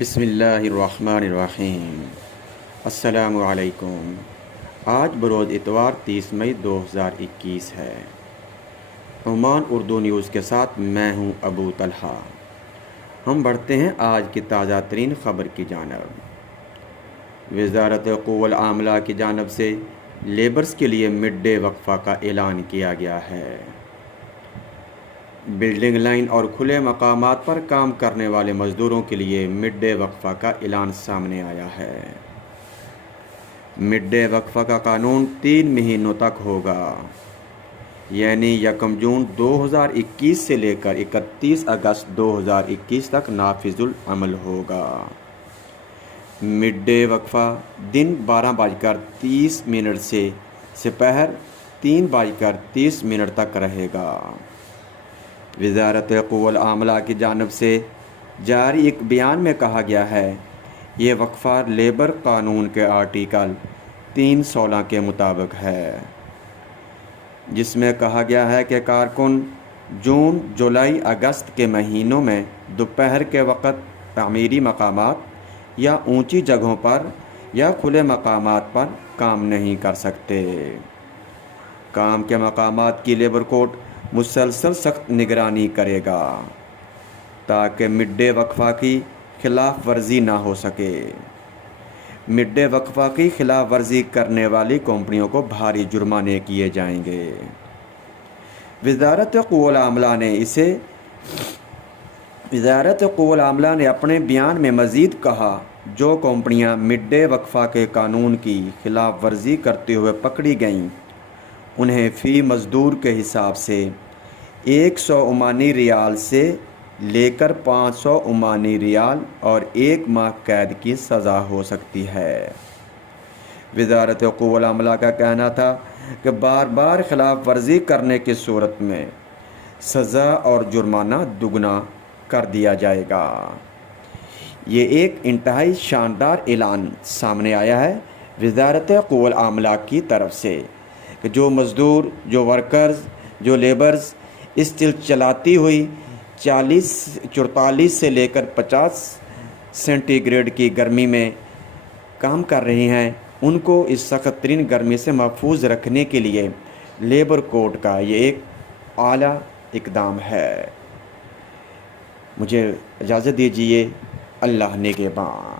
بسم اللہ الرحمن الرحیم۔ السلام علیکم۔ آج بروز اتوار 30 مئی 2021 ہے۔ عمان اردو نیوز کے ساتھ میں ہوں ابو طلحہ۔ ہم بڑھتے ہیں آج کی تازہ ترین خبر کی جانب۔ وزارت قوہ العاملہ کی جانب سے لیبرز کے لیے مڈ ڈے وقفہ کا اعلان کیا گیا ہے۔ بلڈنگ لائن اور کھلے مقامات پر کام کرنے والے مزدوروں کے لیے مڈ ڈے وقفہ کا اعلان سامنے آیا ہے۔ مڈ ڈے وقفہ کا قانون 3 مہینوں تک ہوگا، یعنی 1 جون 2021 سے لے کر 31 اگست 2021 تک نافذ العمل ہوگا۔ مڈ ڈے وقفہ دن 12:30 سے سپہر 3:30 تک رہے گا۔ وزارت قوہ العاملہ کی جانب سے جاری ایک بیان میں کہا گیا ہے، یہ وقفہ لیبر قانون کے آرٹیکل 316 کے مطابق ہے، جس میں کہا گیا ہے کہ کارکن جون، جولائی، اگست کے مہینوں میں دوپہر کے وقت تعمیری مقامات یا اونچی جگہوں پر یا کھلے مقامات پر کام نہیں کر سکتے۔ کام کے مقامات کی لیبر کورٹ مسلسل سخت نگرانی کرے گا تاکہ مڈ ڈے وقفہ کی خلاف ورزی نہ ہو سکے۔ مڈ ڈے وقفہ کی خلاف ورزی کرنے والی کمپنیوں کو بھاری جرمانے کیے جائیں گے۔ وزارت قوہ العاملہ نے اپنے بیان میں مزید کہا، جو کمپنیاں مڈ ڈے وقفہ کے قانون کی خلاف ورزی کرتے ہوئے پکڑی گئیں، انہیں فی مزدور کے حساب سے 100 عمانی ریال سے لے کر 500 عمانی ریال اور 1 ماہ قید کی سزا ہو سکتی ہے۔ وزارت قوہ العاملہ کا کہنا تھا کہ بار بار خلاف ورزی کرنے کی صورت میں سزا اور جرمانہ دوگنا کر دیا جائے گا۔ یہ ایک انتہائی شاندار اعلان سامنے آیا ہے وزارت قوہ العاملہ کی طرف سے کہ جو مزدور، جو ورکرز، جو لیبرز اس چلاتی ہوئی 44 سے لے کر 50 سینٹی گریڈ کی گرمی میں کام کر رہی ہیں، ان کو اس سخت ترین گرمی سے محفوظ رکھنے کے لیے لیبر کوڈ کا یہ ایک اعلیٰ اقدام ہے۔ مجھے اجازت دیجیے، اللہ نگہباں۔